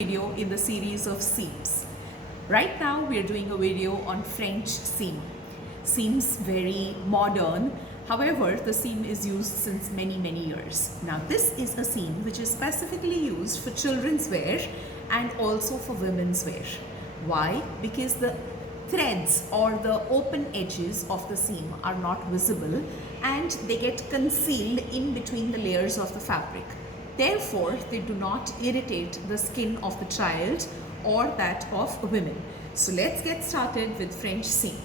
Video in the series of seams. Right now we are doing a video on French seam. Seems very modern, however the seam is used since many years. Now this is a seam which is specifically used for children's wear and also for women's wear. Why? Because the threads or the open edges of the seam are not visible and they get concealed in between the layers of the fabric. Therefore, they do not irritate the skin of the child or that of women. So let's get started with French seam.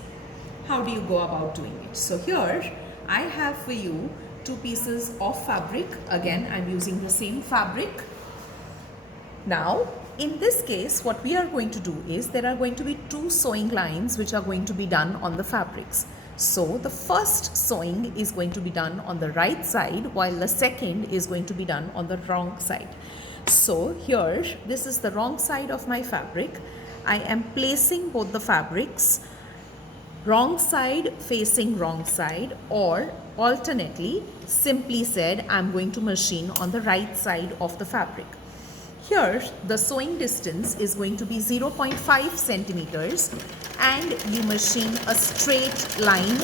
How do you go about doing it? So here I have for you two pieces of fabric. Again, I'm using the same fabric. Now, in this case, what we are going to do is there are going to be two sewing lines which are going to be done on the fabrics. So the first sewing is going to be done on the right side while the second is going to be done on the wrong side. So here, this is the wrong side of my fabric. I am placing both the fabrics wrong side facing wrong side, or alternately, simply said, I'm going to machine on the right side of the fabric. Here, the sewing distance is going to be 0.5 centimeters and you machine a straight line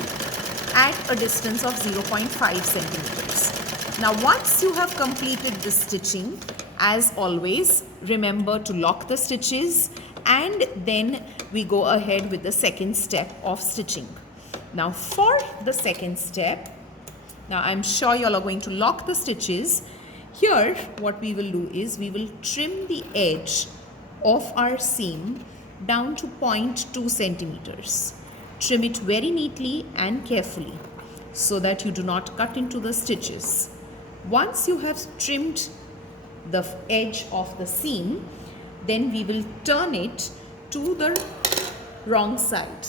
at a distance of 0.5 centimeters. Now, once you have completed the stitching, as always, remember to lock the stitches and then we go ahead with the second step of stitching. Now, for the second step, now I'm sure you all are going to lock the stitches. Here, what we will do is we will trim the edge of our seam down to 0.2 centimeters. Trim it very neatly and carefully so that you do not cut into the stitches. Once you have trimmed the edge of the seam, then we will turn it to the wrong side.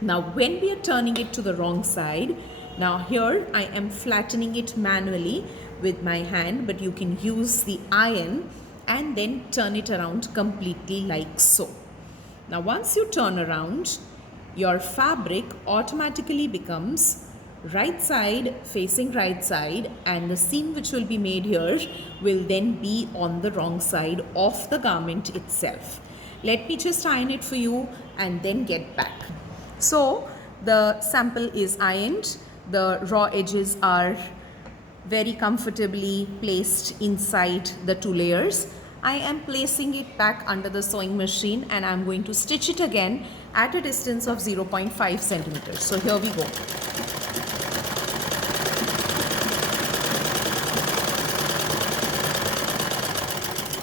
Now, when we are turning it to the wrong side, now here I am flattening it manually with my hand, but you can use the iron and then turn it around completely like so. Now once you turn around, your fabric automatically becomes right side facing right side, and the seam which will be made here will then be on the wrong side of the garment itself. Let me just iron it for you and then get back. So the sample is ironed. The raw edges are very comfortably placed inside the two layers. I am placing it back under the sewing machine and I'm going to stitch it again at a distance of 0.5 centimeters. So here we go.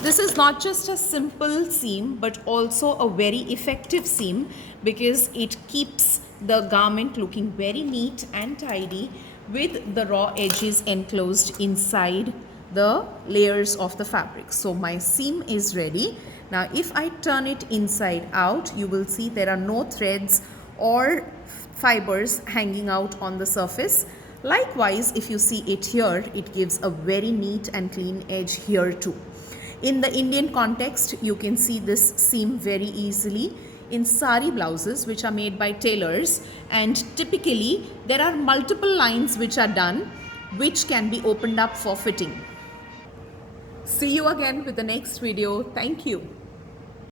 This is not just a simple seam but also a very effective seam because it keeps the garment looking very neat and tidy with the raw edges enclosed inside the layers of the fabric. So my seam is ready. Now if I turn it inside out, you will see there are no threads or fibers hanging out on the surface. Likewise, if you see it here, it gives a very neat and clean edge here too. In the Indian context, you can see this seam very easily in sari blouses which are made by tailors, and typically there are multiple lines which are done which can be opened up for fitting. See you again with the next video. Thank you.